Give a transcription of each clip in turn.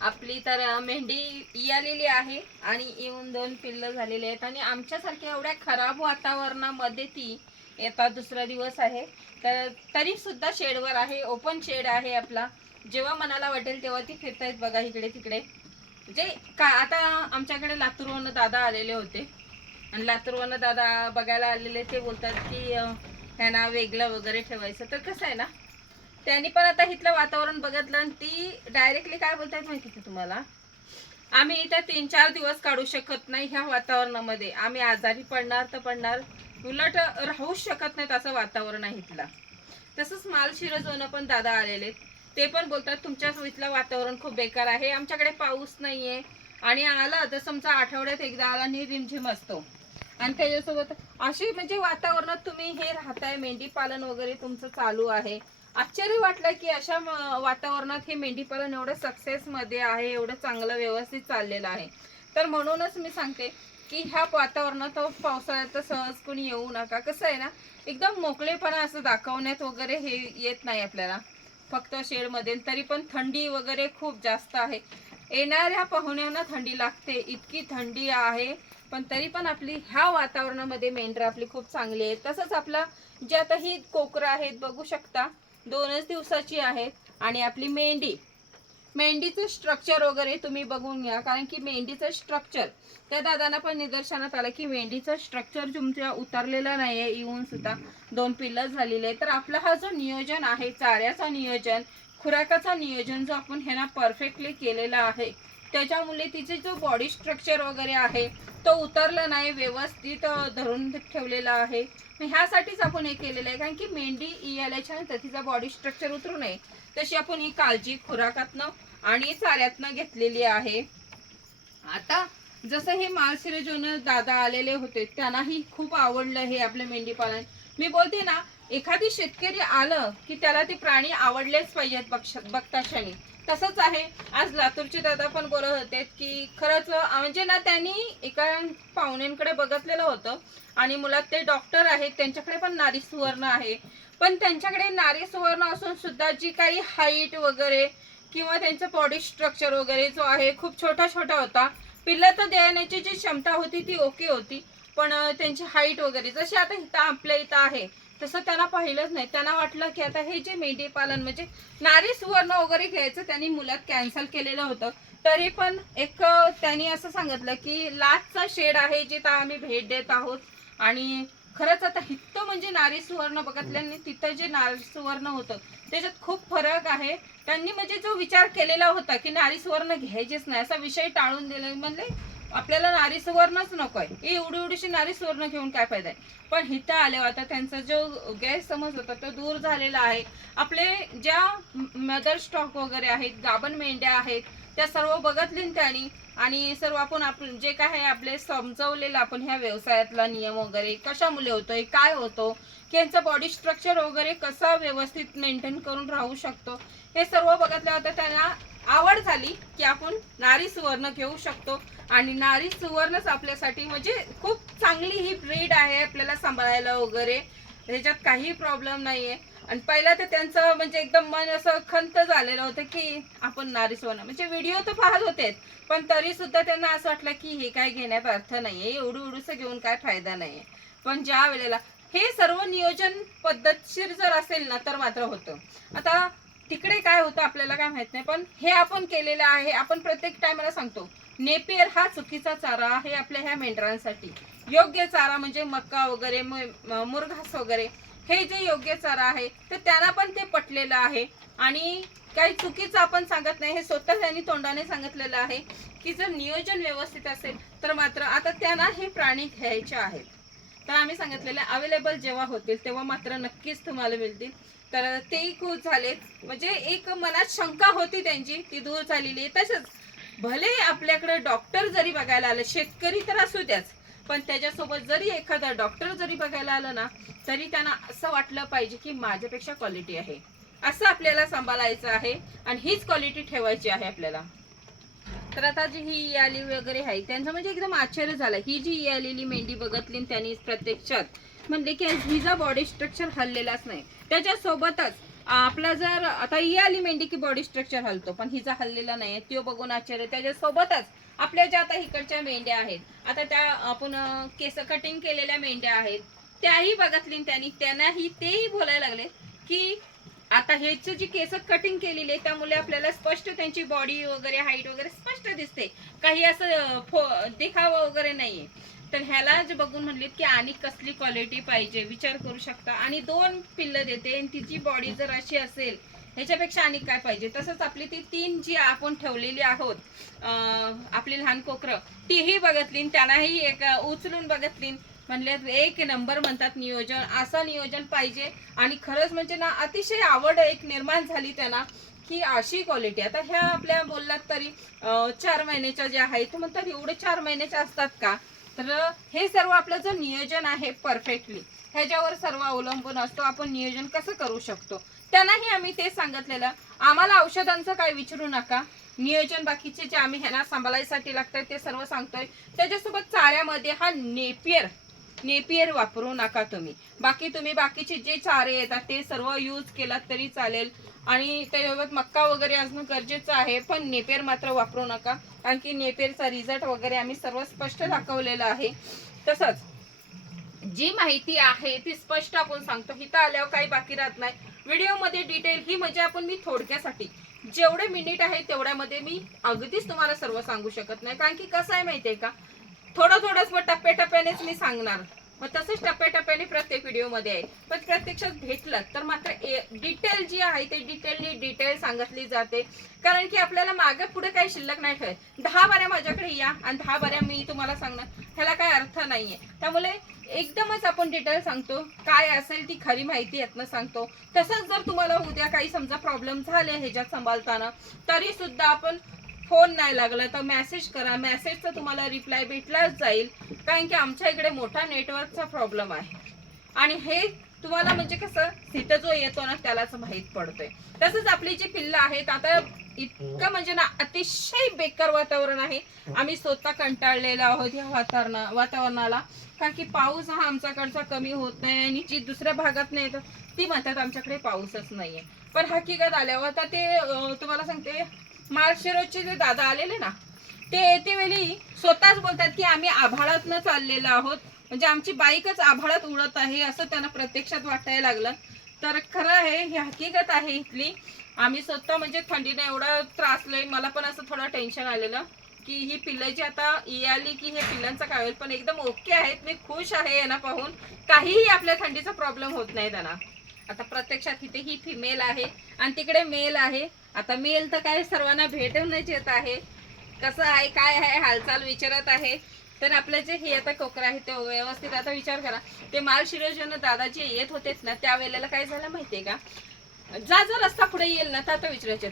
आपली तर अं, मेंढी आलेली आहे आणि येऊन दोन पिल्लं झालेली आहेत. आणि आमच्यासारख्या एवढ्या खराब वातावरणामध्ये ती येतात दुसरा दिवस आहे. तर तरीसुद्धा शेडवर आहे ओपन शेड आहे आपला. जेव्हा मनाला वाटेल तेव्हा ती फिरतायत बघा इकडे तिकडे. जे का आता आमच्याकडे लातूरवरनं दादा आलेले होते. आणि लातूरवरनं दादा बघायला आलेले ते बोलतात की ह्यांना वेगळं वगैरे ठेवायचं. तर कसं आहे ना त्यांनी पण आता इथलं वातावरण बघितलं आणि ती डायरेक्टली काय बोलतात माहिती का तुम्हाला? आम्ही इथं तीन चार दिवस काढू शकत नाही ह्या वातावरणामध्ये. आम्ही आजारी पडणार तर पडणार उलट राहूच शकत नाहीत असं वातावरण आहे इथलं. तसंच मालशिरजवनं पण दादा आलेले ते पण बोलतात तुमच्या इथलं वातावरण खूप बेकार आहे. आमच्याकडे पाऊस नाही आहे आणि आला तर समजा आठवड्यात एकदा आला आणि रिमझिम असतो. आणि त्याच्यासोबत अशी म्हणजे वातावरणात तुम्ही हे राहताय मेंढी पालन वगैरे तुमचं चालू आहे. आश्चर्य वाटलं की अशा वातावरणात हे मेंढीपालन एवढं सक्सेसमध्ये आहे एवढं चांगलं व्यवस्थित चाललेलं आहे. तर म्हणूनच मी सांगते की ह्या वातावरणात पावसाळ्यात सहज कोणी येऊ नका. कसं आहे ना एकदम मोकळेपणा असं दाखवण्यात वगैरे हे येत नाही आपल्याला. फक्त शेडमध्ये तरी पण थंडी वगैरे खूप जास्त आहे. येणाऱ्या पाहुण्यांना थंडी लागते इतकी थंडी आहे. पण तरी पण आपली ह्या वातावरणामध्ये मेंढरं आपली खूप चांगली आहेत. तसंच आपला जे आता ही कोकरं आहेत बघू शकता. दोनच दिवसाची आहेत आणि आपली मेंढी. मेंढीचं स्ट्रक्चर वगैरे तुम्ही बघून घ्या कारण की मेंढीचं स्ट्रक्चर त्या दादांना पण निदर्शनात आलं की मेंढीचं स्ट्रक्चर तुमच्या उतरलेलं नाही आहे येऊन सुद्धा दोन पिल्लं झालेले. आहे तर आपला हा जो नियोजन आहे चाऱ्याचा नियोजन खुराकाचा नियोजन जो आपण ह्यांना परफेक्टली केलेला आहे त्याच्यामुळे तिचे जो बॉडी स्ट्रक्चर वगैरे आहे तो उतरला नाही व्यवस्थित धरून ठेवलेला आहे. ह्यासाठीच आपण हे केलेलं आहे कारण की मेंढी ई नंतर तिचा बॉडी स्ट्रक्चर उतरू नये. तशी आपण ही काळजी खुराकातनं आणि चाऱ्यातनं घेतलेली आहे. आता जसं हे माळशिरजोन दादा आलेले होते त्यांनाही खूप आवडलं हे आपलं मेंढी पालन मी बोलते ना एखादी शेतकरी आलं की त्याला ते प्राणी आवडलेच पाहिजेत बक्ष- बघता क्षणी. तसंच आहे. आज लातूरचे दादा पण बोलत होते की खरंच म्हणजे ना त्यांनी एका पाहुण्यांकडे बघितलेलं होतं आणि मुलात ते डॉक्टर आहेत त्यांच्याकडे पण नारी सुवर्ण आहे. पण त्यांच्याकडे नारी सुवर्ण असून सुद्धा जी काही हाईट वगैरे किंवा त्यांचं बॉडी स्ट्रक्चर वगैरे जो आहे खूप छोटा छोटा होता. पिल्लं तर देण्याची जी क्षमता होती ती ओके होती. पण त्यांची हाईट वगैरे जशी आता इथं आपल्या इथं आहे तसं त्यांना पाहिलंच नाही. त्यांना वाटलं की आता हे जे मेंढी पालन म्हणजे नारी सुवर्ण वगैरे घ्यायचं त्यांनी मुलात कॅन्सल केलेलं होतं. तरी पण एक त्यांनी असं सांगितलं की लाचचा शेड आहे जिथं आम्ही भेट देत आहोत. आणि खरंच आता हित्त म्हणजे नारी सुवर्ण बघितल्याने तिथं जे नारी सुवर्ण होतं त्याच्यात खूप फरक आहे. त्यांनी म्हणजे जो विचार केलेला होता की नारी सुवर्ण घ्यायचेच नाही असा विषय टाळून दिला. म्हणले आपल्याला नारी सुवर्णच नकोय. ही एवढी एवढीशी नारी सुवर्ण घेऊन काय फायदा आहे? पण इथं आल्यावर आता त्यांचा जो गैरसमज होता तो दूर झालेला आहे. आपले ज्या मदर स्टॉक वगैरे आहेत गाभण मेंढ्या आहेत त्या सर्व बघतली त्यांनी. आणि सर्व आपण आपण जे काय आहे आपले समजवलेलं आपण ह्या व्यवसायातला नियम वगैरे कशामुळे होतोय काय होतो की यांचं बॉडी स्ट्रक्चर वगैरे कसा व्यवस्थित मेंटेन करून राहू शकतो हे सर्व बघितलं होतं त्यांना आवड झाली की आपण नारी सुवर्ण घेऊ शकतो. आणि नारी सुवर्णच आपल्यासाठी म्हणजे खूप चांगली ही ब्रीड आहे आपल्याला सांभाळायला वगैरे. त्याच्यात काही प्रॉब्लेम नाहीये. आणि पहिला तर त्यांचं म्हणजे एकदम मन असं खंत झालेलं होतं की आपण नारी सुवर्ण. म्हणजे व्हिडिओ तर पाहत होते पण तरी सुद्धा त्यांना असं वाटलं की हे काय घेण्यात अर्थ नाहीये. एवढं एवढंसं घेऊन काय फायदा नाहीये. पण ज्या वेळेला हे सर्व नियोजन पद्धतशीर जर असेल ना तर मात्र होतं. आता तिकडे काय होतं आपल्याला काय माहीत नाही पण हे आपण केलेलं आहे. आपण प्रत्येक टायमाला सांगतो नेपियर हा चुकीचा चारा आहे आपल्या ह्या मेंढरांसाठी. योग्य चारा म्हणजे मका वगैरे मुरघास वगैरे हे जे योग्य चारा आहे तर त्यांना पण ते पटलेलं आहे. आणि काही चुकीचं आपण सांगत नाही हे स्वतः त्यांनी तोंडाने सांगितलेलं आहे की जर नियोजन व्यवस्थित असेल तर मात्र आता त्यांना हे प्राणी घ्यायचे आहेत. तर आम्ही सांगितलेलं अवेलेबल जेव्हा होतील तेव्हा मात्र नक्कीच तुम्हाला मिळतील. तर तेही खूप झालेत. म्हणजे एक मनात शंका होती त्यांची ती दूर झालेली आहे. तसंच भले आपल्याकडे डॉक्टर जरी बघायला आलं शेतकरी तर असू द्याच पण त्याच्यासोबत जरी एखादा डॉक्टर जरी बघायला आलं ना तरी त्यांना असं वाटलं पाहिजे की माझ्यापेक्षा क्वालिटी आहे. असं आपल्याला सांभाळायचं आहे आणि हीच क्वालिटी ठेवायची आहे आपल्याला. तर आता जी ही आली वगैरे आहे त्यांचं म्हणजे एकदम आश्चर्य झालं. ही जी आलेली मेंढी बघतली त्यांनी प्रत्यक्षात म्हणले की हिचा बॉडी स्ट्रक्चर हल्लेलाच नाही. त्याच्यासोबतच आपला जर आता ही आली मेंढी की बॉडी स्ट्रक्चर हलतो पण हिचा हललेला नाही तो बघून आश्चर्य त्याच्यासोबतच आपल्या ज्या आता इकडच्या मेंढ्या आहेत आता त्या आपण केस कटिंग केलेल्या मेंढ्या आहेत त्याही बघितली त्यांनी त्यांनाही तेही बोलायला लागले की आता ह्याची जी केस कटिंग केलेली आहे त्यामुळे आपल्याला स्पष्ट त्यांची बॉडी वगैरे हाईट वगैरे स्पष्ट दिसते. काही असं फो- दिखावा वगैरे नाहीये. तर ह्याला जे बघून म्हणलीत की आणि कसली क्वालिटी पाहिजे विचार करू शकता. आणि दोन पिल्लं देते आणि तिची बॉडी जर अशी असेल ह्याच्यापेक्षा आणि काय पाहिजे? तसंच आपली ती तीन जी आपण ठेवलेली आहोत आपली लहान कोकरं तीही बघतलीन त्यांनाही एक उचलून बघतलीन म्हणले एक नंबर म्हणतात नियोजन असं नियोजन पाहिजे. आणि खरंच म्हणजे ना अतिशय आवड एक निर्माण झाली त्यांना की अशी क्वालिटी आता ह्या आपल्या बोललात तरी चार महिन्याच्या ज्या आहेत म्हणतात एवढे चार महिन्याच्या असतात का? तर हे सर्व आपलं जे नियोजन आहे परफेक्टली ह्याच्यावर सर्व अवलंबून असतो. आपण नियोजन कसं करू शकतो? त्यांनाही आम्ही ते सांगितलेलं. आम्हाला औषधांचं काय विचारू नका. नियोजन बाकीचे जे आम्ही ह्यांना सांभाळायसाठी लागतात ते सर्व सांगतोय. त्याच्यासोबत चाऱ्यामध्ये हा नेपियर नेपियर वापरू नका तुम्ही. बाकी तुम्ही बाकीचे जे चारे येतात ते सर्व यूज केलात तरी चालेल. आणि त्याच्यासोबत मक्का वगैरे असणं गरजेचं आहे पण नेपेर मात्र वापरू नका. कारण की नेपेरचा रिझल्ट वगैरे आम्ही सर्व स्पष्ट दाखवलेला आहे. तसंच जी माहिती आहे ती स्पष्ट आपण सांगतो. इथं आल्यावर काही बाकी राहत नाही. व्हिडिओमध्ये डिटेल ही म्हणजे आपण मी थोडक्यासाठी जेवढे मिनिट आहे तेवढ्यामध्ये मी अगदीच तुम्हाला सर्व सांगू शकत नाही. कारण की कसं आहे माहिती आहे का? थोडं थोडंच मग टप्प्याटप्प्यानेच मी सांगणार. मग तसंच टप्प्याटप्प्याने प्रत्येक व्हिडिओमध्ये आहे. पण प्रत्यक्षात भेटलं तर मात्र डिटेल जी आहे ते डिटेलनी डिटेल सांगितली जाते. कारण की आपल्याला मागे पुढे काही शिल्लक नाही ठेवत. दहा बाऱ्या माझ्याकडे या आणि दहा बाऱ्या मी तुम्हाला सांगणार. ह्याला काय अर्थ नाहीये. त्यामुळे एकदमच आपण डिटेल सांगतो. काय असेल ती खरी माहिती यातनं सांगतो. तसंच जर तुम्हाला उद्या काही समजा प्रॉब्लेम झाले ह्याच्यात सांभाळताना तरी सुद्धा आपण फोन नाही लागला तर मेसेज करा. मेसेजचा तुम्हाला रिप्लाय भेटलाच जाईल. कारण की आमच्या इकडे मोठा नेटवर्कचा प्रॉब्लेम आहे. आणि हे तुम्हाला म्हणजे कसं तिथं जो येतो ना त्यालाच माहीत पडतोय. तसंच आपली जी पिल्लं आहेत आता इतकं म्हणजे ना अतिशय बेकार वातावरण आहे. आम्ही स्वतः कंटाळलेलो आहोत या वातावरणा वातावरणाला. कारण की पाऊस हा आमच्याकडचा कमी होत नाही आणि जी दुसऱ्या भागात नाही तर ती म्हणतात आमच्याकडे पाऊसच नाहीये. पण हकीकत आल्यावर आता ते तुम्हाला सांगते माळशिरोजचे जे दादा आलेले ना ते येते वेळी स्वतःच बोलतात की आम्ही आभाळातनं चाललेलो आहोत. म्हणजे आमची बाईकच आभाळात उडत आहे असं त्यांना प्रत्यक्षात वाटायला लागलं. तर खरं आहे ही हकीकत आहे इथली. आम्ही स्वतः म्हणजे थंडीने एवढा त्रासलंय मला पण असं थोडं टेन्शन आलेलं की ही पिल्लं जी आता ई आली की हे पिल्लांचं काय होईल पण एकदम ओके आहेत. मी खुश आहे यांना पाहून. काहीही आपल्या थंडीचा प्रॉब्लेम होत नाही त्यांना. आता प्रत्यक्षात इथे ही फिमेल आहे आणि तिकडे मेल आहे. आता मेल तर काय सर्वांना भेटूनच येत आहे. कसं आहे काय आहे हालचाल विचारत आहे. तर आपलं जे हे आता कोकरा आहे ते व्यवस्थित आता विचार करा. ते माल शिरोजन दादाजी येत होतेच ना त्यावेळेला काय झालं माहितीये का? जा जा रस्ता पुढे येईल ना तर आता विचारायचे.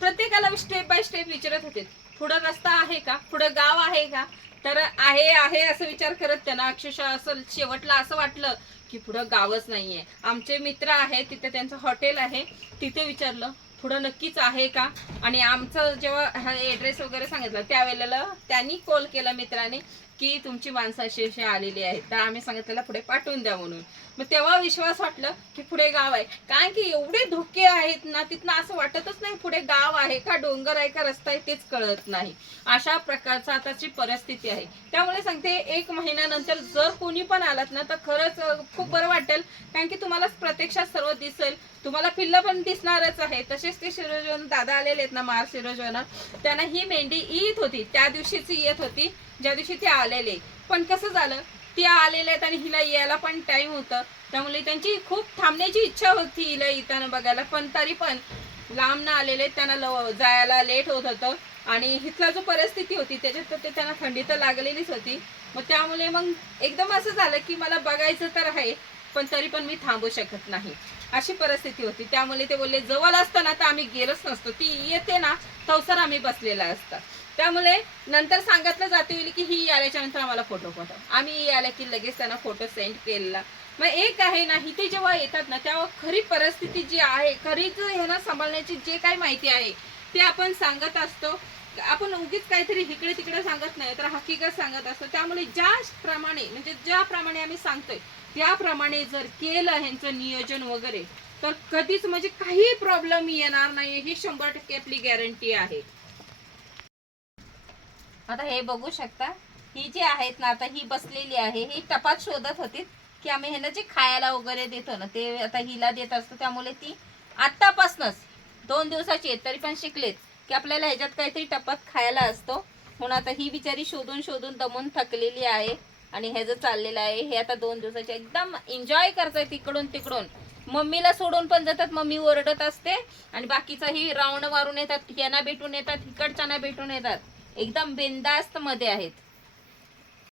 प्रत्येकाला स्टेप बाय स्टेप विचारत होते. पुढं रस्ता आहे का? पुढं गाव आहे का? तर आहे आहे असं विचार करत त्यांना अक्षरशः असं शेवटला असं वाटलं की पुढं गावच नाहीये. आमचे मित्र आहेत तिथे त्यांचं हॉटेल आहे. तिथे विचारलं पुढं नक्कीच आहे का? आणि आमचं जेव्हा ऍड्रेस वगैरे सांगितलं त्यावेळेला त्यांनी कॉल केला मित्राने. की तुमची माणसं अशी अशी आलेली आहेत. तर आम्ही सांगितलेलं पुढे पाठवून द्या म्हणून. मग तेव्हा विश्वास वाटलं की पुढे गाव आहे. कारण की एवढे धोके आहेत ना तिथनं असं वाटतच नाही पुढे गाव आहे का डोंगर आहे का रस्ता आहे तेच कळत नाही. अशा प्रकारचा आताची परिस्थिती आहे. त्यामुळे सांगते एक महिन्यानंतर जर कोणी पण आलात ना तर खरंच खूप बरं वाटेल. कारण की तुम्हाला प्रत्यक्षात सर्व दिसेल. तुम्हाला पिल्लं पण दिसणारच आहे. तसेच ते शिरोजन दादा आलेले आहेत ना मार शिरोजन. त्यांना ही मेंढी येत होती. त्या दिवशीच येत होती. ज्या दिवशी ते आलेले. पण कसं झालं? ते आलेले आहेत आणि हिला यायला पण टाईम होतं. त्यामुळे त्यांची खूप थांबण्याची इच्छा होती हिला येताना बघायला. पण तरी पण लांब ना आलेले त्यांना लव जायला लेट होत होतं. आणि हिथला जो परिस्थिती होती त्याच्यात तर ते त्यांना थंडी तर लागलेलीच होती. मग त्यामुळे मग एकदम असं झालं की मला बघायचं तर आहे पण तरी पण मी थांबू शकत नाही. अशी परिस्थिती होती. त्यामुळे ते बोलले जवळ असताना तर आम्ही गेलोच नसतो. ती येते ना तवसर आम्ही बसलेला असतात त्यामुळे नंतर सांगितलं जाते येईल की ही आल्याच्यानंतर आम्हाला फोटो पाठव. आम्ही आल्या की लगेच त्यांना फोटो सेंड केलेला. मग एक आहे ना इथे जेव्हा येतात ना तेव्हा खरी परिस्थिती जी आहे खरीच ह्यांना सांभाळण्याची जे काही माहिती आहे ते आपण सांगत असतो. आपण उगीच काहीतरी इकडे तिकडे सांगत नाही तर हकीकत सांगत असतो. त्यामुळे ज्या प्रमाणे म्हणजे ज्याप्रमाणे आम्ही सांगतोय त्याप्रमाणे जर केलं ह्यांचं नियोजन वगैरे तर कधीच म्हणजे काही प्रॉब्लेम येणार नाही ही शंभर टक्के आपली गॅरंटी आहे. आता हे बघू शकता. ही जी आहेत ना आता ही बसलेली आहे. ही टपात शोधत होती की आम्ही ह्यांना जे खायला वगैरे देतो ना ते आता हिला देत असतो. त्यामुळे ती आत्तापासूनच दोन दिवसाची आहेत तरी पण शिकलेत की आपल्याला ह्याच्यात काहीतरी टपात खायला असतो. म्हणून आता ही बिचारी शोधून शोधून दमून थकलेली आहे आणि ह्याचं चाललेलं आहे. हे आता दोन दिवसाचे एकदम एन्जॉय करतंय तिकडून तिकडून. मम्मीला सोडून पण जातात. मम्मी ओरडत असते आणि बाकीचाही राऊंड मारून येतात. यांना भेटून येतात. इकडच्यांना भेटून येतात. एकदम बिंदास्त मध्ये आहेत.